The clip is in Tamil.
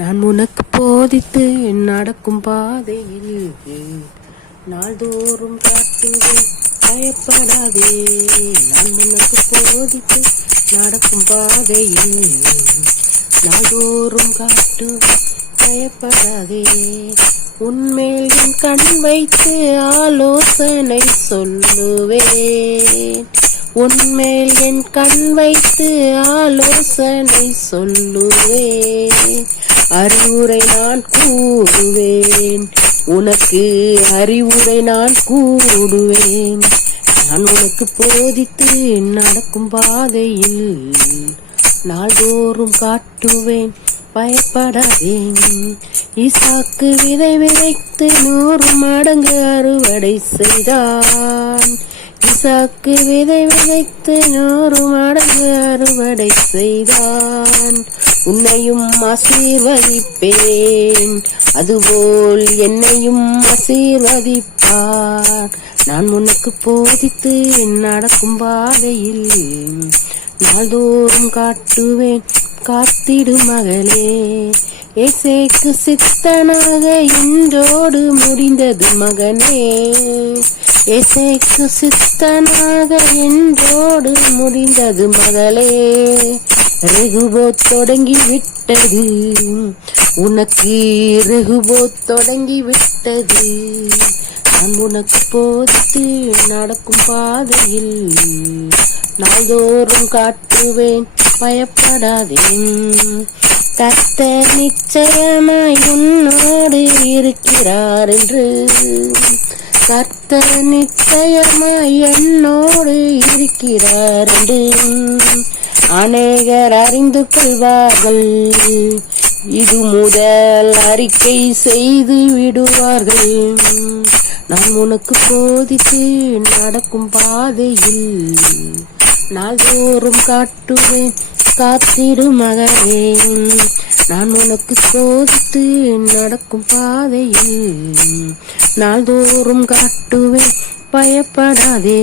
நான் உனக்கு போதித்து நடக்கும் பாதையில் நாள்தோறும் காட்டுவேன், பயப்படாதே. நான் உனக்கு போதித்து நடக்கும் பாதையில் நாள்தோறும் காட்டுவேன், பயப்படாதே. உன்மேல் என் கண் வைத்து ஆலோசனை சொல்லுவேன். உன்மேல் என் கண் வைத்து ஆலோசனை சொல்லுவேன். அறிவுரை நான் கூறுவேன், உனக்கு அறிவுரை நான் கூறுவேன். நான் உனக்கு போதித்து நடக்கும் பாதையில் நாள்தோறும் காட்டுவேன், பயப்படாதேன். ஈசாக்கு விதை விதைத்து 100 மடங்கு அறுவடை செய்தான். ஈசாக்கு விதை விதைத்து 100 மடங்கு அறுவடை செய்தான். உன்னையும் ஆசீர்வதிப்பேன், அதுபோல் என்னையும் ஆசீர்வதிப்பார். நான் உனக்கு போதித்து நடக்கும் பாதையில் நாள்தோறும் காட்டுவேன், காத்திடு மகளே. ஏசேக்கு சித்தனாக இன்றோடு முடிந்தது மகனே. ஏசேக்கு சித்தனாக இன்றோடு முடிந்தது மகளே. ரெகுபோத் தொடங்கி விட்டது உனக்கு, ரெகுபோத் தொடங்கி விட்டது. நான் உனக்கு போதித்து நடக்கும் பாதையில் நாள்தோறும் காட்டுவேன், பயப்படாதே. கர்த்தர் நிச்சயமாய் உன்னோடு இருக்கிறார் என்று, கர்த்தர் நிச்சயமாய் என்னோடு இருக்கிறார் என்று அநேகர் அறிந்து கொள்வார்கள். இது முதல் அறிக்கை செய்து விடுவார்கள். நான் உனக்கு போதித்து நடக்கும் பாதையில் நாள்தோறும் காட்டுவேன், காத்திடு மகளே. நான் உனக்கு போதித்து நடக்கும் பாதையில் நாள்தோறும் காட்டுவேன், பயப்படாதே.